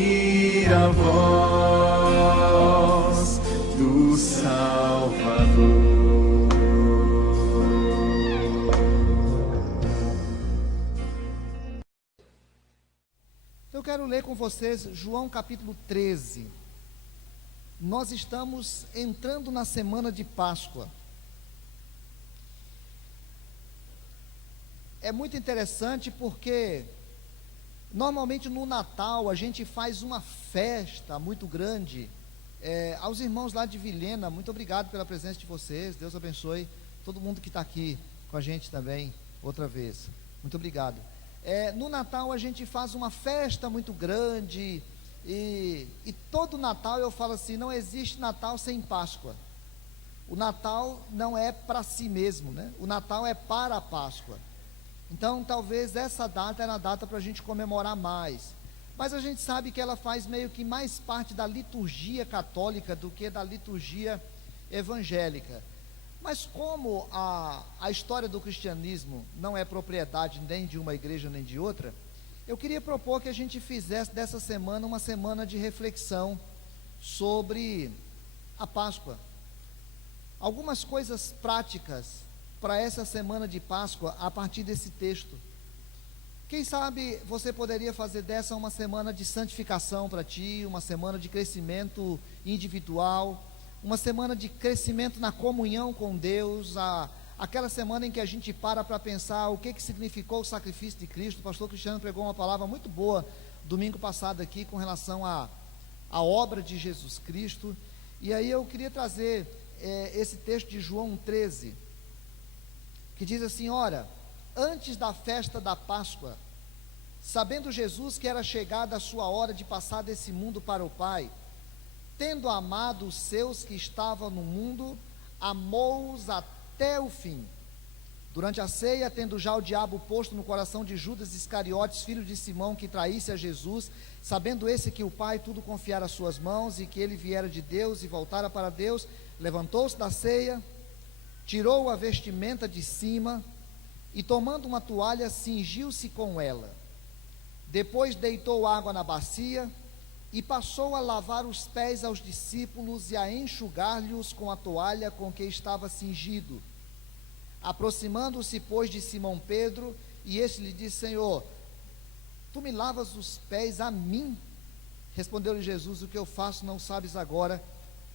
ouvir a voz do Salvador. Eu quero ler com vocês João capítulo 13. Nós estamos entrando na semana de Páscoa. É muito interessante porque normalmente no Natal a gente faz uma festa muito grande. Aos irmãos lá de Vilhena, muito obrigado pela presença de vocês. Deus abençoe todo mundo que está aqui com a gente também, outra vez. Muito obrigado. No Natal a gente faz uma festa muito grande, e todo Natal eu falo assim, não existe Natal sem Páscoa. O Natal não é para si mesmo, né? O Natal é para a Páscoa. Então talvez essa data era a data para a gente comemorar mais, mas a gente sabe que ela faz meio que mais parte da liturgia católica do que da liturgia evangélica. Mas como a história do cristianismo não é propriedade nem de uma igreja nem de outra, eu queria propor que a gente fizesse dessa semana uma semana de reflexão sobre a Páscoa. Algumas coisas práticas para essa semana de Páscoa a partir desse texto. Quem sabe você poderia fazer dessa uma semana de santificação para ti, uma semana de crescimento individual, uma semana de crescimento na comunhão com Deus, aquela semana em que a gente para pensar o que significou o sacrifício de Cristo. O pastor Cristiano pregou uma palavra muito boa domingo passado aqui com relação à obra de Jesus Cristo, e aí eu queria trazer esse texto de João 13, que diz assim: ora, antes da festa da Páscoa, sabendo Jesus que era chegada a sua hora de passar desse mundo para o Pai, tendo amado os seus que estavam no mundo, amou-os até o fim. Durante a ceia, tendo já o diabo posto no coração de Judas Iscariotes, filho de Simão, que traísse a Jesus, sabendo esse que o Pai tudo confiara às suas mãos, e que ele viera de Deus e voltara para Deus, levantou-se da ceia, tirou a vestimenta de cima, e tomando uma toalha, cingiu-se com ela. Depois deitou água na bacia, e passou a lavar os pés aos discípulos, e a enxugar-lhes com a toalha com que estava cingido. Aproximando-se, pois, de Simão Pedro, e este lhe disse: Senhor, tu me lavas os pés a mim? Respondeu-lhe Jesus: o que eu faço não sabes agora,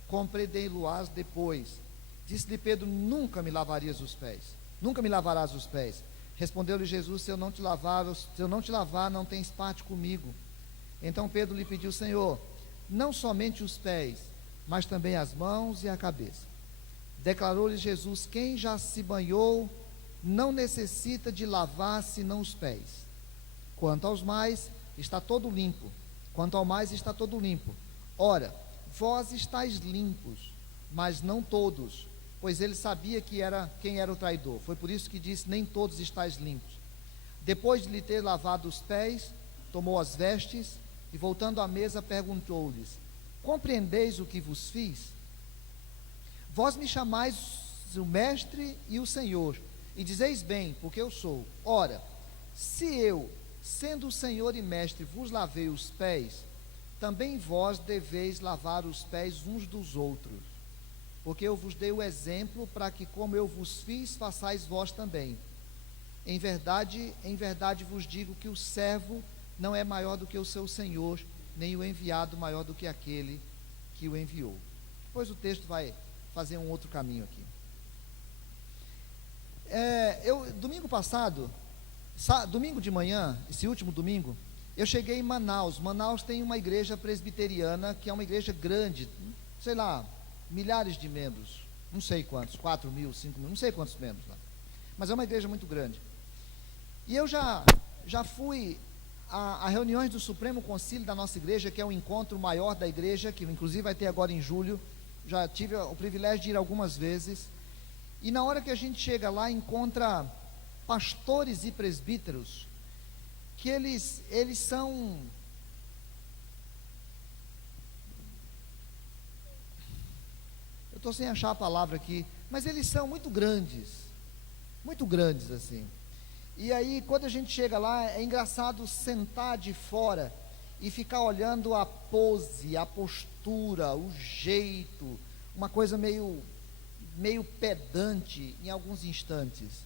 compreendê-lo-ás depois. Disse-lhe Pedro: nunca me lavarias os pés, nunca me lavarás os pés. Respondeu-lhe Jesus: se eu não te lavar, não tens parte comigo. Então Pedro lhe pediu: Senhor, não somente os pés, mas também as mãos e a cabeça. Declarou-lhe Jesus: quem já se banhou não necessita de lavar senão os pés. Quanto ao mais, está todo limpo. Ora, vós estáis limpos, mas não todos, pois ele sabia quem era o traidor. Foi por isso que disse: nem todos estáis limpos. Depois de lhe ter lavado os pés, tomou as vestes e, voltando à mesa, perguntou-lhes: compreendeis o que vos fiz? Vós me chamais o mestre e o Senhor, e dizeis bem, porque eu sou. Ora, se eu, sendo o Senhor e mestre, vos lavei os pés, também vós deveis lavar os pés uns dos outros, porque eu vos dei o exemplo para que, como eu vos fiz, façais vós também. Em verdade vos digo que o servo não é maior do que o seu Senhor, nem o enviado maior do que aquele que o enviou. Depois o texto vai fazer um outro caminho aqui. Domingo passado, domingo de manhã, esse último domingo, eu cheguei em Manaus. Manaus tem uma igreja presbiteriana, que é uma igreja grande, sei lá, milhares de membros, não sei quantos, 4 mil, 5 mil, não sei quantos membros lá, mas é uma igreja muito grande. E eu já fui a reuniões do Supremo Concílio da nossa igreja, que é o encontro maior da igreja, que inclusive vai ter agora em julho. Já tive o privilégio de ir algumas vezes, e na hora que a gente chega lá, encontra pastores e presbíteros, que eles são, eu estou sem achar a palavra aqui, mas eles são muito grandes assim. E aí, quando a gente chega lá, é engraçado sentar de fora e ficar olhando a pose, a postura, o jeito, uma coisa meio pedante em alguns instantes.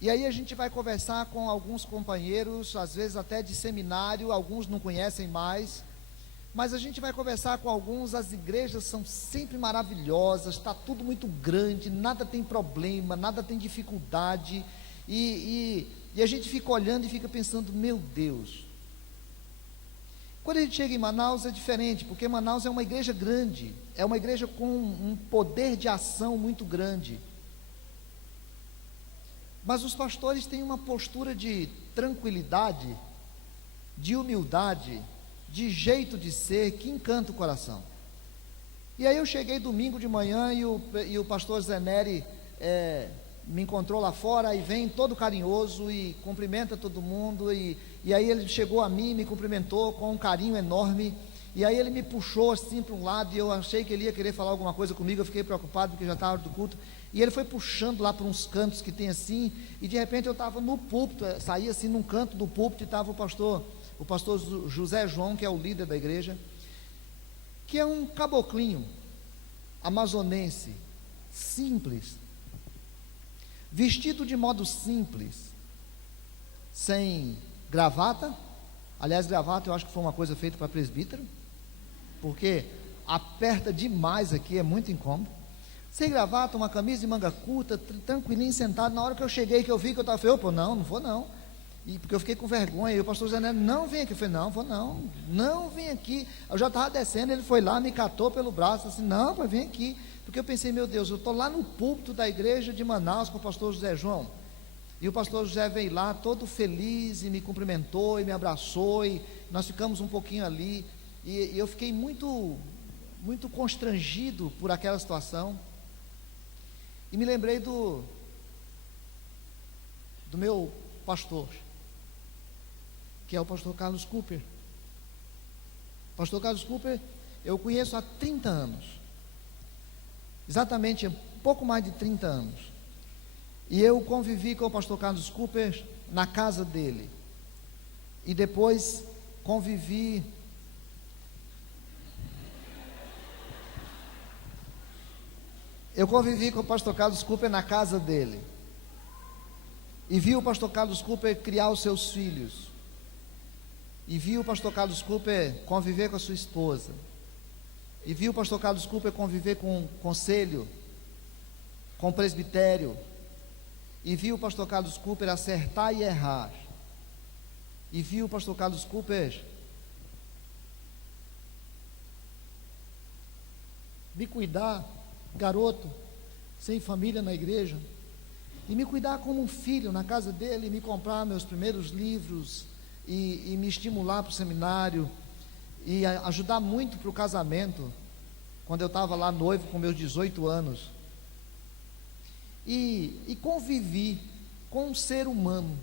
E aí a gente vai conversar com alguns companheiros, às vezes até de seminário, alguns não conhecem mais, mas a gente vai conversar com alguns. As igrejas são sempre maravilhosas, está tudo muito grande, nada tem problema, nada tem dificuldade, e a gente fica olhando e fica pensando, meu Deus. Quando a gente chega em Manaus é diferente, porque Manaus é uma igreja grande, é uma igreja com um poder de ação muito grande, mas os pastores têm uma postura de tranquilidade, de humildade, de jeito de ser, que encanta o coração. E aí eu cheguei domingo de manhã e o pastor Zé Nery me encontrou lá fora e vem todo carinhoso e cumprimenta todo mundo, e aí ele chegou a mim, me cumprimentou com um carinho enorme, e aí ele me puxou assim para um lado, e eu achei que ele ia querer falar alguma coisa comigo, eu fiquei preocupado porque já estava do culto, e ele foi puxando lá para uns cantos que tem assim, e de repente eu estava no púlpito, saí assim num canto do púlpito, e estava o pastor José João, que é o líder da igreja, que é um caboclinho amazonense, simples, vestido de modo simples, sem gravata. Aliás, gravata eu acho que foi uma coisa feita para presbítero, porque aperta demais aqui, é muito incômodo. Sem gravata, uma camisa de manga curta, tranquilinho, sentado. Na hora que eu cheguei, que eu vi que eu estava, falei, opa, não vou não. E porque eu fiquei com vergonha, e o pastor Zé Nery, não vem aqui. Eu falei, não, vou não vem aqui. Eu já estava descendo, ele foi lá, me catou pelo braço, assim, não, pai, vem aqui. Porque eu pensei, meu Deus, eu estou lá no púlpito da igreja de Manaus com o pastor José João, e o pastor José veio lá todo feliz e me cumprimentou e me abraçou, e nós ficamos um pouquinho ali, e eu fiquei muito constrangido por aquela situação, e me lembrei do meu pastor, que é o pastor Carlos Cooper. O pastor Carlos Cooper eu conheço há 30 anos, exatamente, um pouco mais de 30 anos, e eu convivi com o pastor Carlos Cooper na casa dele, e depois convivi com o pastor Carlos Cooper na casa dele, e vi o pastor Carlos Cooper criar os seus filhos, e vi o pastor Carlos Cooper conviver com a sua esposa, e vi o pastor Carlos Cooper conviver com o conselho, com o presbitério, e vi o pastor Carlos Cooper acertar e errar, e vi o pastor Carlos Cooper me cuidar, garoto, sem família na igreja, e me cuidar como um filho na casa dele, me comprar meus primeiros livros, e me estimular para o seminário, e ajudar muito para o casamento, quando eu estava lá noivo com meus 18 anos, e convivi com um ser humano,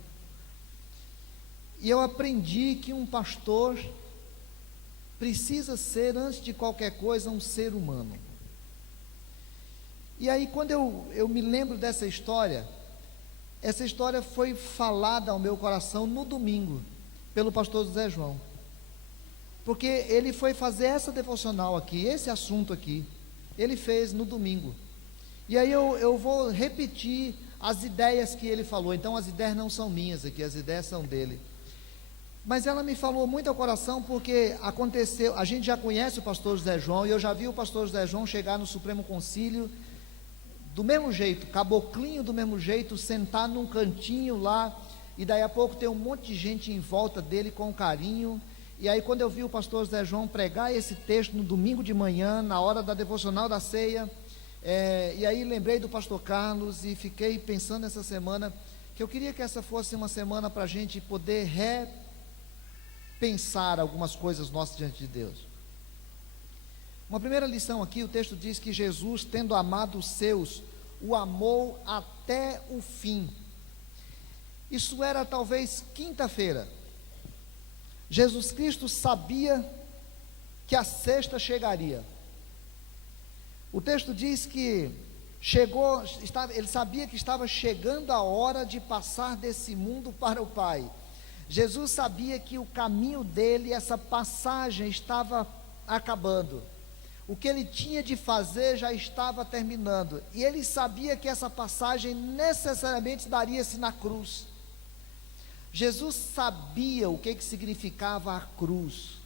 e eu aprendi que um pastor precisa ser, antes de qualquer coisa, um ser humano. E aí, quando eu me lembro dessa história, essa história foi falada ao meu coração no domingo, pelo pastor José João, porque ele foi fazer essa devocional aqui, esse assunto aqui, ele fez no domingo, e aí eu vou repetir as ideias que ele falou. Então as ideias não são minhas aqui, as ideias são dele, mas ela me falou muito ao coração, porque aconteceu, a gente já conhece o pastor José João, e eu já vi o pastor José João chegar no Supremo Concílio, do mesmo jeito, caboclinho do mesmo jeito, sentar num cantinho lá, e daí a pouco tem um monte de gente em volta dele com carinho. E aí quando eu vi o pastor José João pregar esse texto no domingo de manhã, na hora da devocional da ceia, e aí lembrei do pastor Carlos, e fiquei pensando essa semana, que eu queria que essa fosse uma semana para a gente poder repensar algumas coisas nossas diante de Deus. Uma primeira lição aqui, o texto diz que Jesus, tendo amado os seus, o amou até o fim. Isso era talvez quinta-feira. Jesus Cristo sabia que a sexta chegaria. O texto diz que ele sabia que estava chegando a hora de passar desse mundo para o Pai. Jesus sabia que o caminho dele, essa passagem estava acabando. O que ele tinha de fazer já estava terminando. E ele sabia que essa passagem necessariamente daria-se na cruz. Jesus sabia o que significava a cruz.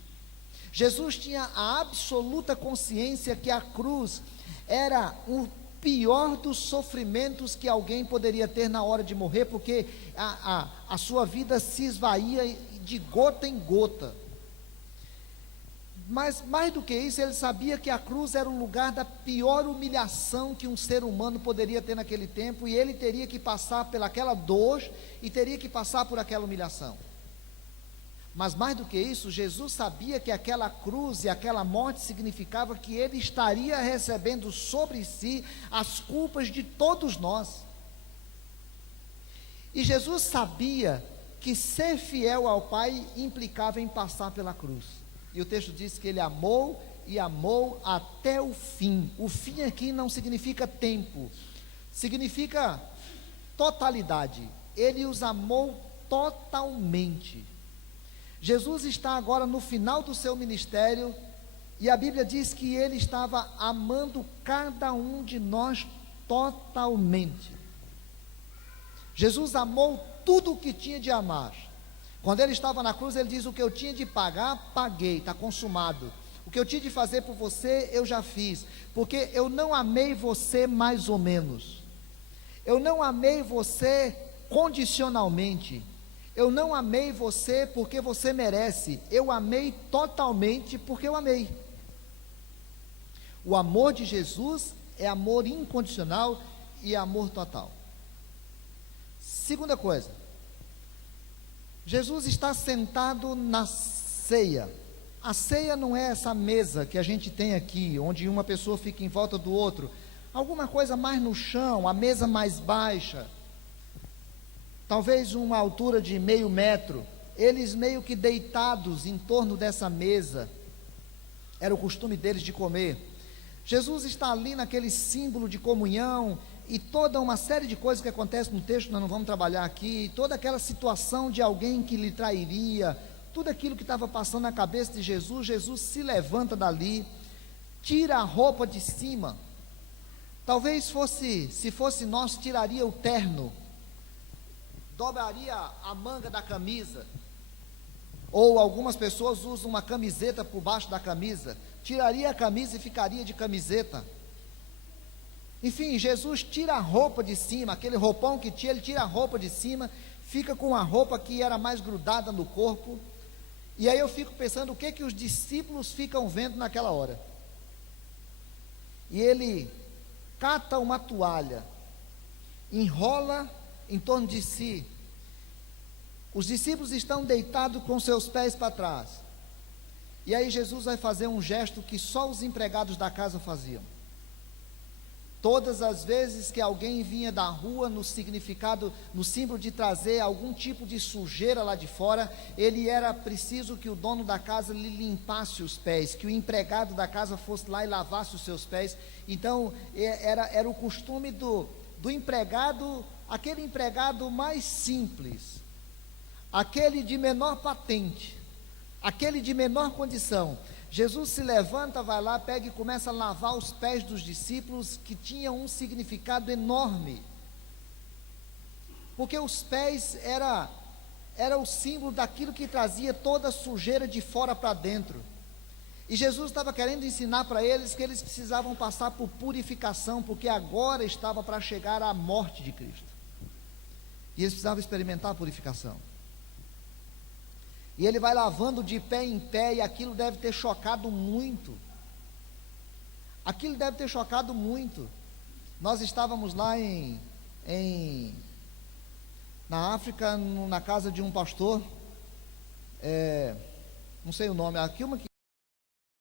Jesus tinha a absoluta consciência que a cruz era o pior dos sofrimentos que alguém poderia ter na hora de morrer, porque a sua vida se esvaía de gota em gota. Mas mais do que isso, ele sabia que a cruz era o lugar da pior humilhação que um ser humano poderia ter naquele tempo, e ele teria que passar pelaquela dor e teria que passar por aquela humilhação. Mas mais do que isso, Jesus sabia que aquela cruz e aquela morte significava que ele estaria recebendo sobre si as culpas de todos nós. E Jesus sabia que ser fiel ao Pai implicava em passar pela cruz. E o texto diz que ele amou e amou até o fim. O fim aqui não significa tempo, significa totalidade. Ele os amou totalmente. Jesus está agora no final do seu ministério, e a Bíblia diz que ele estava amando cada um de nós totalmente. Jesus amou tudo o que tinha de amar. Quando ele estava na cruz, ele diz: o que eu tinha de pagar, paguei, está consumado. O que eu tinha de fazer por você, eu já fiz, porque eu não amei você mais ou menos. Eu não amei você condicionalmente. Eu não amei você porque você merece. Eu amei totalmente porque eu amei. O amor de Jesus é amor incondicional e amor total. Segunda coisa, Jesus está sentado na ceia. A ceia não é essa mesa que a gente tem aqui, onde uma pessoa fica em volta do outro. Alguma coisa mais no chão, a mesa mais baixa. Talvez uma altura de 0,5 metro, eles meio que deitados em torno dessa mesa, era o costume deles de comer. Jesus está ali naquele símbolo de comunhão, e toda uma série de coisas que acontecem no texto, nós não vamos trabalhar aqui, toda aquela situação de alguém que lhe trairia, tudo aquilo que estava passando na cabeça de Jesus. Jesus se levanta dali, tira a roupa de cima, talvez se fosse nós, tiraria o terno, dobraria a manga da camisa, ou algumas pessoas usam uma camiseta por baixo da camisa, tiraria a camisa e ficaria de camiseta. Enfim, Jesus tira a roupa de cima, aquele roupão que tinha, ele tira a roupa de cima, fica com a roupa que era mais grudada no corpo. E aí eu fico pensando o que os discípulos ficam vendo naquela hora. E ele cata uma toalha, enrola em torno de si. Os discípulos estão deitados com seus pés para trás. E aí Jesus vai fazer um gesto que só os empregados da casa faziam. Todas as vezes que alguém vinha da rua, no significado, no símbolo de trazer algum tipo de sujeira lá de fora, era preciso que o dono da casa lhe limpasse os pés, que o empregado da casa fosse lá e lavasse os seus pés. Então era o costume do empregado, aquele empregado mais simples, aquele de menor patente, aquele de menor condição. Jesus se levanta, vai lá, pega e começa a lavar os pés dos discípulos, que tinham um significado enorme, porque os pés era o símbolo daquilo que trazia toda a sujeira de fora para dentro. E Jesus estava querendo ensinar para eles que eles precisavam passar por purificação, porque agora estava para chegar a morte de Cristo, e eles precisavam experimentar a purificação. E ele vai lavando de pé em pé, e aquilo deve ter chocado muito. Aquilo deve ter chocado muito. Nós estávamos lá na África, na casa de um pastor, não sei o nome,